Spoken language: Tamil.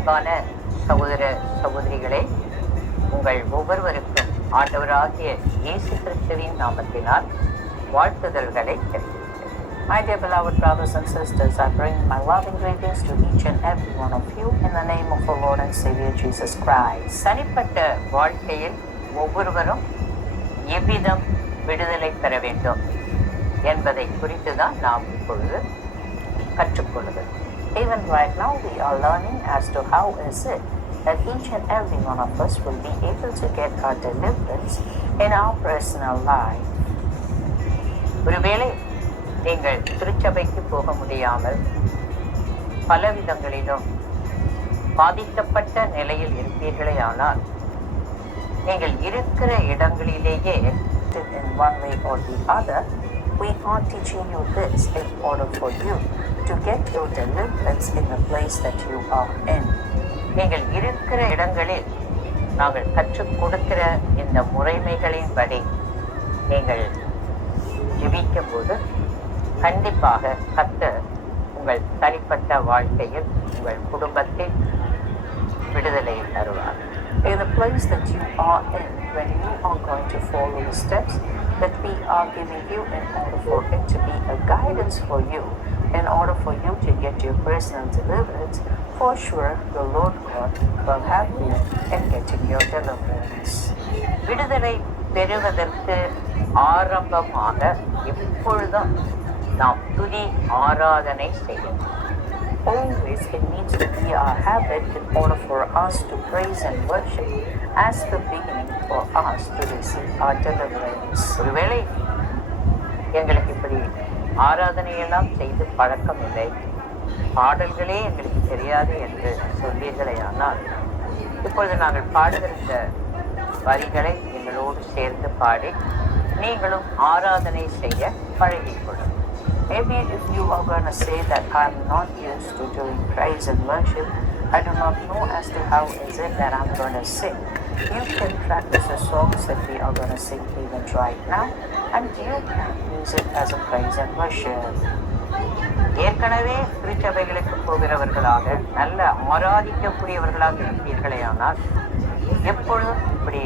அன்பான சகோதர சகோதரிகளே, உங்கள் ஒவ்வொருவருக்கும் ஆண்டவராகிய இயேசு கிறிஸ்துவின் நாமத்தினால் வாழ்த்துதல்களை தெரிவிக்கிறேன். My dear beloved brothers and sisters, I bring my loving greetings to each and every one of you in the name of our Lord and Savior Jesus Christ. தனிப்பட்ட வாழ்க்கையில் ஒவ்வொருவரும் எவ்விதம் விடுதலை பெற வேண்டும் என்பதை குறித்து தான் நாம் இப்பொழுது கற்றுக்கொள்வது. Even right now we are learning as to how is it that each and every one of us will be able to get our deliverance in our personal life. ஒருவேளை நீங்கள் திருச்சபைக்கு போக முடியாமல் பலவிதங்களிலும் பாதிக்கப்பட்ட நிலையில் இருப்பீர்களே, ஆனால் நீங்கள் இருக்கிற இடங்களிலேயே in one way or the other, we are teaching you this in order for you to get your deliverance in the place that you are in. நீங்கள் இருக்கிற இடங்களில் நாங்கள் கற்றுக் கொடுக்கிற இந்த முறைமைகளின்படி நீங்கள் ஜெபிக்கும் போது கண்டிப்பாக கர்த்தர் உங்கள் தனிப்பட்ட வாழ்க்கையில் உங்கள் குடும்பத்தில் விடுதலையை தருவார். In the place that you are in, when you are going to follow the steps that we are giving you in order for it to be a guidance for you, in order for you to get your personal deliverance, for sure the Lord God will help you in getting your deliverance. விடுதலை பெறுவதற்கு ஆரம்பமாக எப்பொழுதும் நாம் துதி ஆராதனை செய்யணும். Always it needs to be our habit in order for us to praise and worship as the beginning for us to receive our deliverance. ஒருவேளை எங்களுக்கு இப்படி ஆராதனையெல்லாம் செய்து பழக்கம் இல்லை, பாடல்களே எங்களுக்கு தெரியாது என்று சொல்வீர்களே, ஆனால் இப்பொழுது நாங்கள் பாடுகிற வரிகளை எங்களோடு சேர்ந்து பாடி நீங்களும் ஆராதனை செய்ய பழகிக்கொள்ளும். Maybe if you are going to say that I'm not used to doing praise and worship, I do not know as to how is it that I'm going to sing. You can practice the songs that we are going to sing even right now, and you can use it as a praise and worship. ஏற்கனவே திருச்சபைகளுக்கு போகிறவர்களாக நல்ல ஆராதிக்கக்கூடியவர்களாக இருப்பீர்களே, ஆனால் எப்பொழுதும் இப்படி